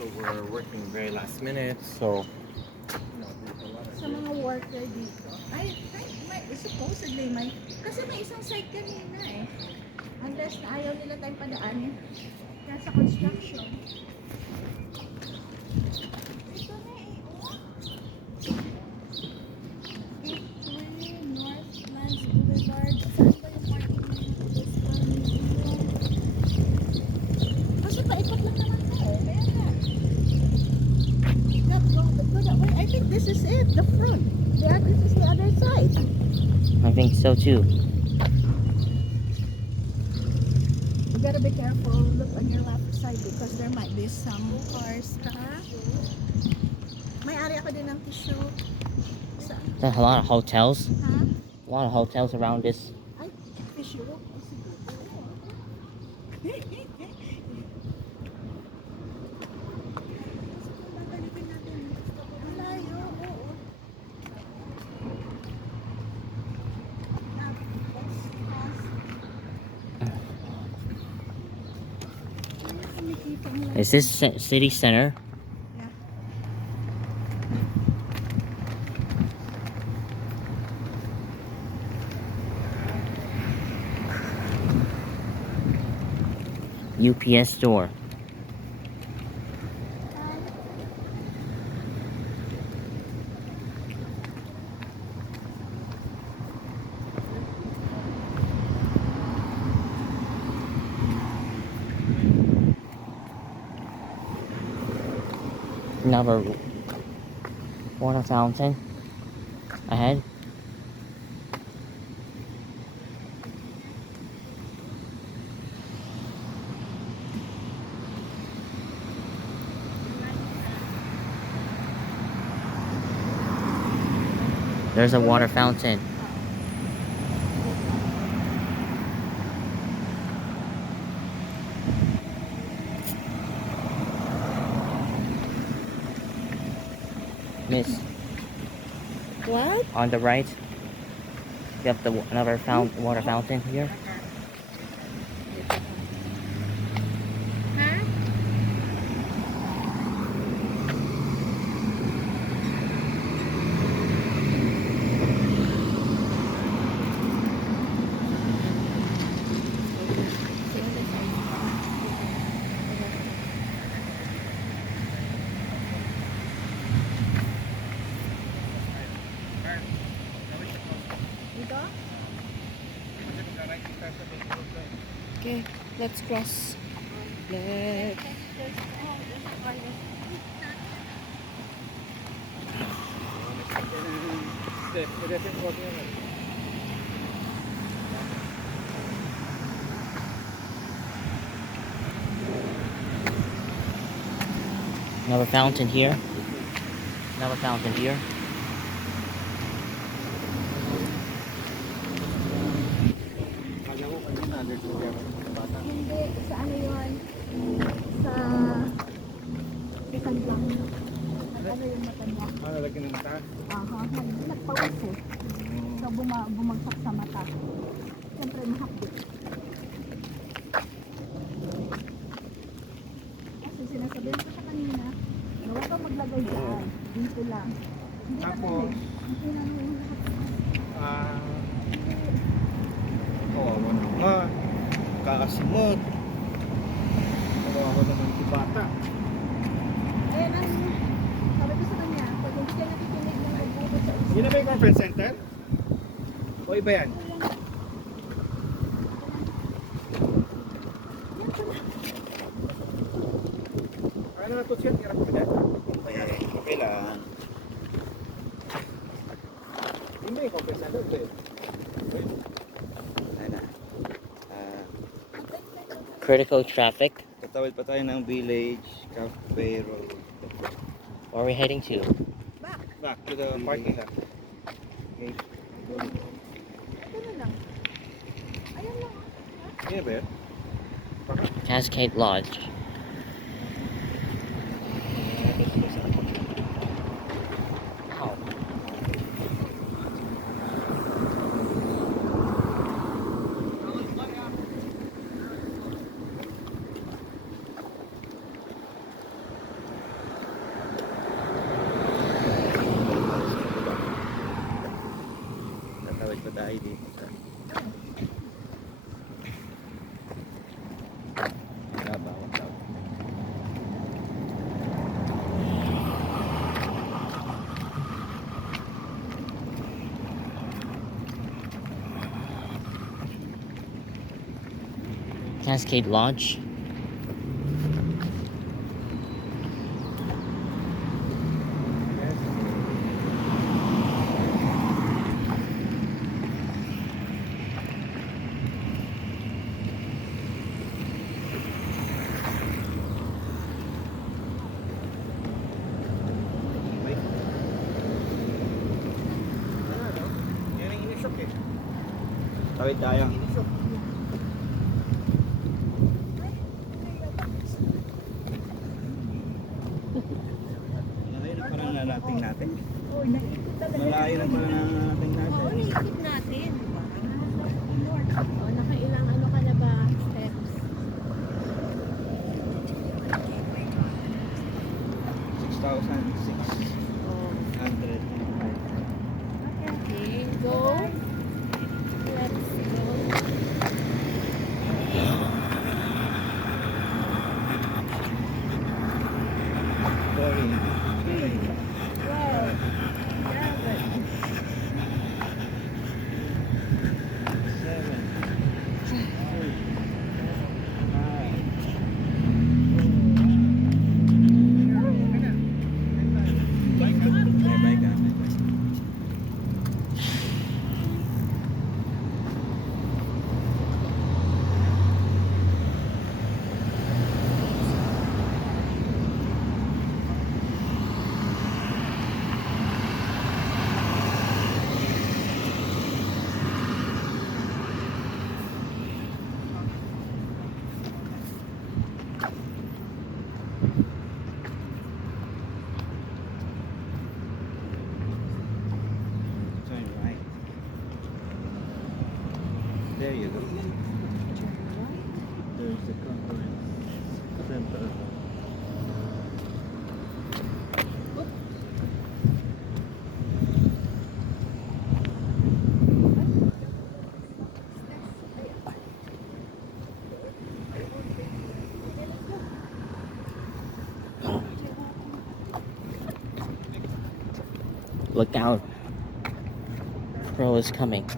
So we're working very last minute. So Sa mga worker dito. Supposedly kasi may isang site kanina eh. Unless na ayaw nila tayong padaanin. Kaya sa construction. Ito na eh, oh. Gateway, Northlands Boulevard. Saan ba yung parking nila? This one. Kasi paikot lang naman to eh. Kaya nga. Go that way. I think this is it, the front. Yeah, this is the other side. I think so too. You gotta be careful. Look on your left side because there might be some cars. May ari ako din ng tissue. Sa, There's a lot of hotels. ha? A lot of hotels around this. Ay, tissue. Ay, siguro. Babalikin natin. Ang layo, oo. Is this city center? Yeah. UPS store. Another water fountain ahead. There's a water fountain. Miss, What? on the right, you have another water fountain here. Ha? Dito? Okay, let's cross. Let's. Another fountain here. Another fountain here. Hindi, sa ano yun? Sa Pitandang. Ano yung matanda? nalagyan ng mata. Aha, nagpawis eh. So bumagsak sa mata. Siyempre mahapit. Kasi sinasabihan ko sa kanina, na huwag ka maglagay dyan. Dito lang. Hindi na Tapos, hindi na yung Kawawa naman. Kakasimot. Kawawa naman si bata. eh, sabi ko sa kanya, pag hindi ka nakikinig ng magbuto sa isa. Yun na ba yung conference center? O iba yan? Ano na to siya? Hirap ko dyan? Okay lang. Yun ba yung conference center? Hindi. Ano? Critical traffic. Tatawid pa tayo ng Village Cafe Road. Where are we heading to? Back to the parking lot. Okay. Ito na lang. Ayun lang. Yun ba yan? Cascade Lodge. Ow. Cascade Lodge. Yan ang inisok eh. Tawid tayo. Inisok. Malayo na parang narating natin. Oh, naikot talaga. Malayo na parang narating Oo, natin. naikot natin. Oh, nakailang ano ka na ba? Steps. 6,600. Okay, go. Let's go. Boring. 12, 11, 7, 6, 5. Bye ka. Turn right. There you go. There's the conference center. Look out. Pro is coming.